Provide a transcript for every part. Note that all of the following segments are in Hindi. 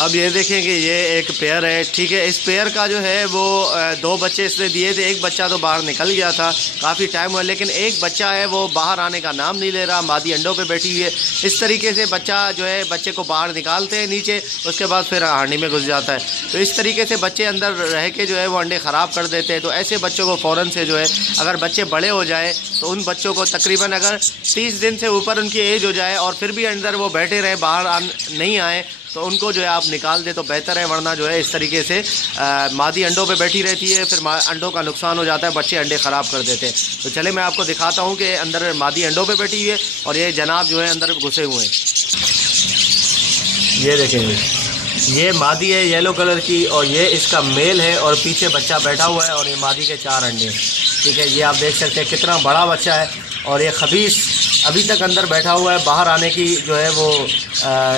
अब ये देखें कि ये एक पेयर है, ठीक है। इस पेयर का जो है वो 2 बच्चे इसने दिए थे। एक बच्चा तो बाहर निकल गया था, काफ़ी टाइम हुआ, लेकिन एक बच्चा है वो बाहर आने का नाम नहीं ले रहा। मादी अंडों पे बैठी हुई है। इस तरीके से बच्चा जो है बच्चे को बाहर निकालते हैं नीचे, उसके बाद फिर हांडी में घुस जाता है। तो इस तरीके से बच्चे अंदर रह के जो है वो अंडे ख़राब कर देते हैं। तो ऐसे बच्चों को फ़ौरन से जो है, अगर बच्चे बड़े हो जाए तो उन बच्चों को तकरीबन अगर 30 दिन से ऊपर उनकी एज हो जाए और फिर भी अंदर वो बैठे रहे, बाहर नहीं आए, तो उनको जो है आप निकाल दें तो बेहतर है। वरना जो है इस तरीके से मादी अंडों पे बैठी रहती है, फिर अंडों का नुकसान हो जाता है, बच्चे अंडे ख़राब कर देते हैं। तो चले मैं आपको दिखाता हूँ कि अंदर मादी अंडों पे बैठी हुई है और ये जनाब जो है अंदर घुसे हुए हैं। ये देखेंगे, ये मादी है येलो कलर की और ये इसका मेल है और पीछे बच्चा बैठा हुआ है और ये मादी के 4 अंडे हैं, ठीक है। ये आप देख सकते हैं कितना बड़ा बच्चा है और ये खबीस अभी तक अंदर बैठा हुआ है। बाहर आने की जो है वो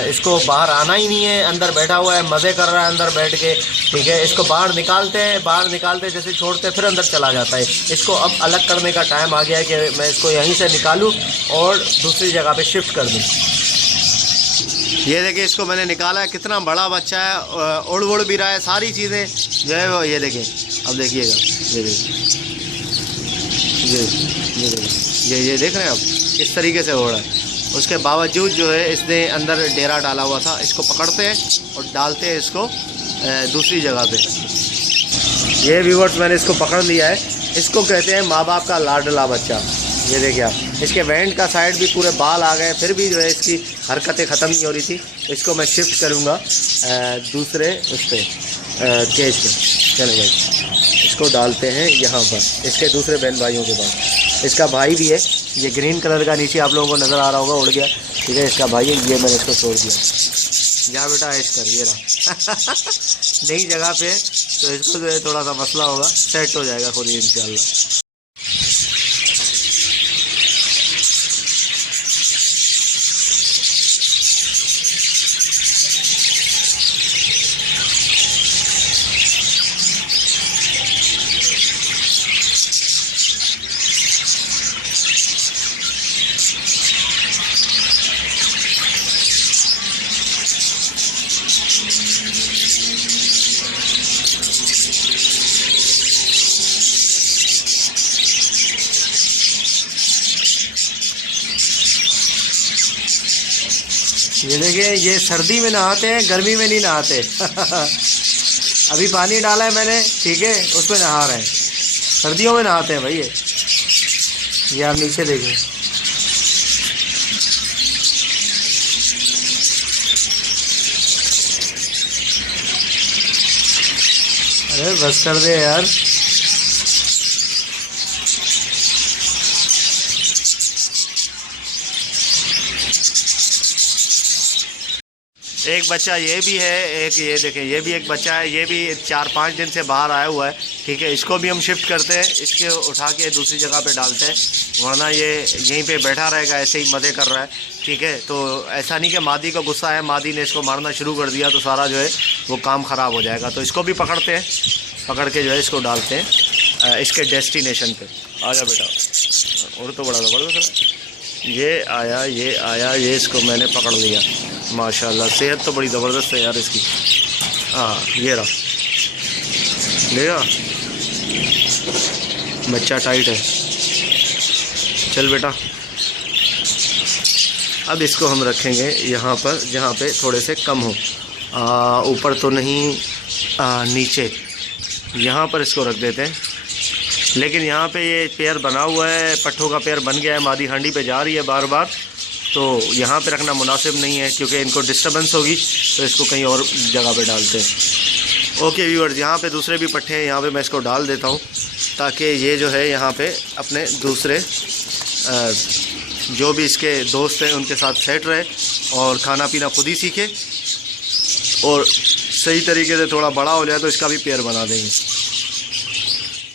इसको बाहर आना ही नहीं है, अंदर बैठा हुआ है, मज़े कर रहा है अंदर बैठ के, ठीक है। इसको बाहर निकालते जैसे छोड़ते फिर अंदर चला जाता है। इसको अब अलग करने का टाइम आ गया है कि मैं इसको यहीं से निकालूं और दूसरी जगह पे शिफ्ट कर दूं। ये देखिए, इसको मैंने निकाला है, कितना बड़ा बच्चा है, उड़ भी रहा है, सारी चीज़ें जो है वो। ये देखें, अब देखिएगा, ये देखिए, ये देख रहे हैं आप किस तरीके से हो रहा है। उसके बावजूद जो है इसने अंदर डेरा डाला हुआ था। इसको पकड़ते हैं और डालते हैं इसको दूसरी जगह पे। ये व्यूअर्स, मैंने इसको पकड़ लिया है। इसको कहते हैं माँ बाप का लाडला बच्चा। ये देखिए आप, इसके वेंट का साइड भी पूरे बाल आ गए, फिर भी जो है इसकी हरकतें ख़त्म नहीं हो रही थी। इसको मैं शिफ्ट करूँगा दूसरे उस पर केज पे। चलो भाई, इसको डालते हैं यहाँ पर इसके दूसरे बहन भाइयों के पास। इसका भाई भी है, ये ग्रीन कलर का नीचे आप लोगों को नज़र आ रहा होगा, उड़ गया, ठीक है। इसका भाई है, ये मैंने इसको छोड़ दिया। जा बेटा ऐश कर, ये रहा नई जगह पे, तो इसको जो है थोड़ा सा मसला होगा, सेट हो जाएगा खुद ही इंशाल्लाह। ये देखिए, ये सर्दी में नहाते हैं, गर्मी में नहीं नहाते अभी पानी डाला है मैंने, ठीक है, उसमें नहा रहे हैं। सर्दियों में नहाते हैं भाई ये आप नीचे देखें। अरे बस कर दे यार। एक बच्चा ये भी है, एक ये देखें, ये भी एक बच्चा है, ये भी 4-5 दिन से बाहर आया हुआ है, ठीक है। इसको भी हम शिफ्ट करते हैं, इसके उठा के दूसरी जगह पे डालते हैं, वरना ये यहीं पे बैठा रहेगा, ऐसे ही मज़े कर रहा है, ठीक है। तो ऐसा नहीं कि मादी को गुस्सा है, मादी ने इसको मारना शुरू कर दिया तो सारा जो है वो काम ख़राब हो जाएगा। तो इसको भी पकड़ते हैं, पकड़ के जो है इसको डालते हैं इसके डेस्टिनेशन पर। आ जा बेटा, और तो बड़ा ज़बरदस्त। ये आया, ये इसको मैंने पकड़ लिया, माशाल्लाह। सेहत तो बड़ी ज़बरदस्त है यार इसकी। हाँ, ये रहा, लेगा, बच्चा टाइट है। चल बेटा, अब इसको हम रखेंगे यहाँ पर जहाँ पे थोड़े से कम हो, ऊपर तो नहीं, नीचे यहाँ पर इसको रख देते हैं। लेकिन यहाँ पे ये पेयर बना हुआ है, पट्ठों का पेयर बन गया है, मादी हांडी पे जा रही है बार बार, तो यहाँ पे रखना मुनासिब नहीं है क्योंकि इनको डिस्टर्बेंस होगी। तो इसको कहीं और जगह पे डालते हैं। ओके व्यूअर्स, यहाँ पे दूसरे भी पट्ठे हैं, यहाँ पे मैं इसको डाल देता हूँ ताकि ये जो है यहाँ पे अपने दूसरे जो भी इसके दोस्त हैं उनके साथ सेट रहे और खाना पीना खुद ही सीखे और सही तरीके से थोड़ा बड़ा हो जाए तो इसका भी पेयर बना देंगे।